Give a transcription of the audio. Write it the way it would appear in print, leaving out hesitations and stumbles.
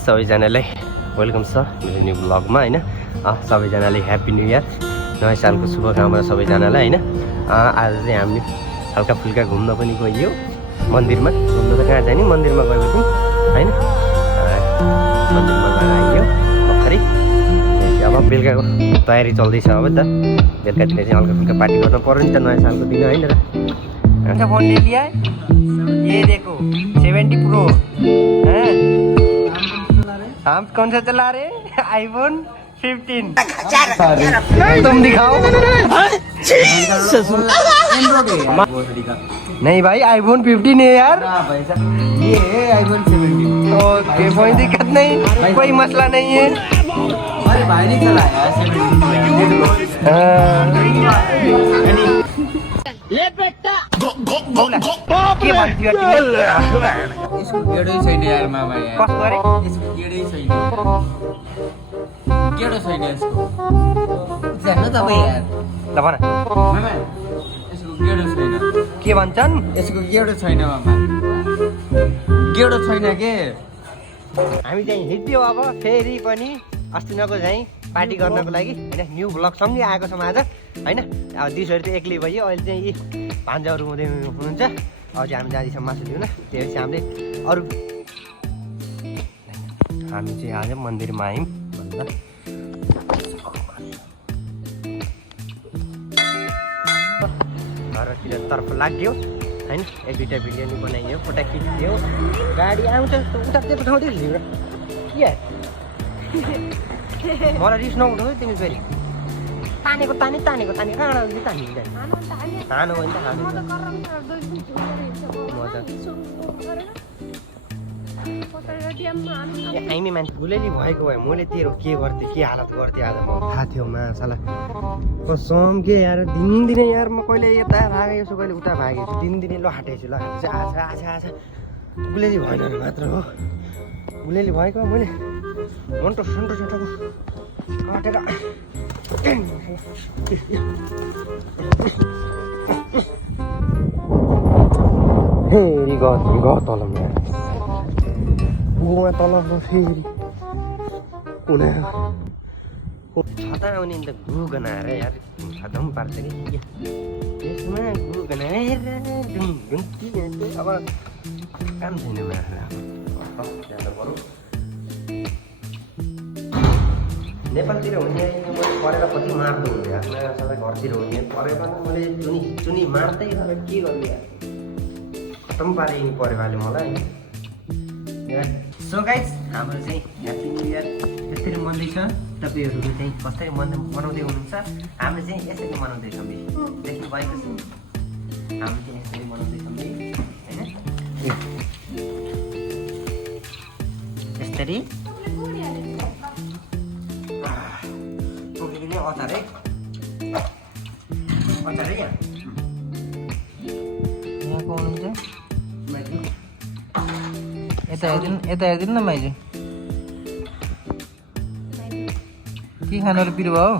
सबैजनालाई वेलकम छ मेरो न्यू ब्लगमा हैन। सबैजनालाई ह्याप्पी न्यू इयर, नयाँ सालको शुभकामना सबैजनालाई हैन। आज चाहिँ हामी हल्का फुल्का घुम्न पनि गइयो मन्दिरमा। घुम्न त कहाँ जाने, मन्दिरमा गएको थियौँ हैन। मन्दिरमा गएर आइयो भर्खरै। अब बेलुकाको तयारी चल्दैछ। अब त बेलुकातिर चाहिँ हल्का फुल्का पार्टी गर्न पर्यो नि त, नयाँ सालको दिन हैन र। एउटा फोन ले लिया ये देखो 70 प्रो है। हम कौन सा चला रहे? आईफोन 15। तुम दिखाओ। नहीं भाई आईफोन 15 है यार। ये है आईफोन 17। ओके कोई दिक्कत नहीं, कोई मसला नहीं है। अरे भाई नहीं चलाया 17। ले बेटा के भन्थ्यो इसको गेडै छैन यार मामा यार। कस्तो गरे? इसको गेडै छैन। गेडो छैन यसको। जान्नु तपाईँ यार। ल भन मामा यसको गेडो छैन। के भन्छन्? यसको गेडो छैन मामा। गेडो छैन के? हामी चाहिँ हिँड्यो अब फेरि पनि अस्तिनको चाहिँ पार्टी गर्नको लागि हैन। न्यू ब्लग सँगै आएको छौँ आज हैन। अब दिसहरू चाहिँ एक्लै भयो। अहिले चाहिँ यी भान्जाहरू हुँदै हुनुहुन्छ। अब चाहिँ हामी जाँदैछौँ मासु दिउन। त्यसपछि हामीले अरू हामी चाहिँ आज मन्दिरमा आयौँ भन्दा घरतिर तर्फ लाग्यो हैन। एक दुईवटा बिरयानी बनाइयो, फोटा खिच्यो, गाडी आउँछ उतातिर उठाउँदै हिँड्यो के मलाई रिस नउठाउ तिमी फेरि। तानेको ताने तानेको ताने कहाँ तानिन्छ? तानो हो नि त खानु मजा। आइमी मान्छे भुलेली भएको भए मैले तेरो के गर्थेँ, के हालत गर्थेँ आज मलाई थाहा थियो माछाला कसम के यार। दिनदिनै यार म कहिले यता भागेछु, कहिले उता भागेछु, दिनदिनै ल हाटेछु ल हाटेछु। आछा आछा आछा बुलेली भएन भने मात्र हो। बुलेली भएको मैले मन्टो सन्टो सन्टोको काटेर फेरि ग तलमा गोवा तल फेरि छता आउने नि त गु गनाएर यार छता पनि पार्छ कि यसमा गु गनाएर अब काम छैन नेपालतिर हुने परेर कति मार्नु हुन्थ्यो आफ्नो सबै घरतिर हुने परेर मैले चुनी मार्दै गरेर के गर्नु यार खतम पारे नि परेवाले मलाई। सो गाइस हाम्रो चाहिँ ह्याप्पी न्यू इयर यसरी मनाउँदैछ। तपाईँहरू चाहिँ कसरी मनाउँदै हुनुहुन्छ? हामीले चाहिँ यसरी मनाउँदैछौँ देख्नु भएको छ। हामी चाहिँ यसरी मनाउँदैछौँ होइन यसरी। अचार है अचार है यहाँको हुनुहुन्छ यता हेरिदिनु न माइजू के खानु पिरो भयो?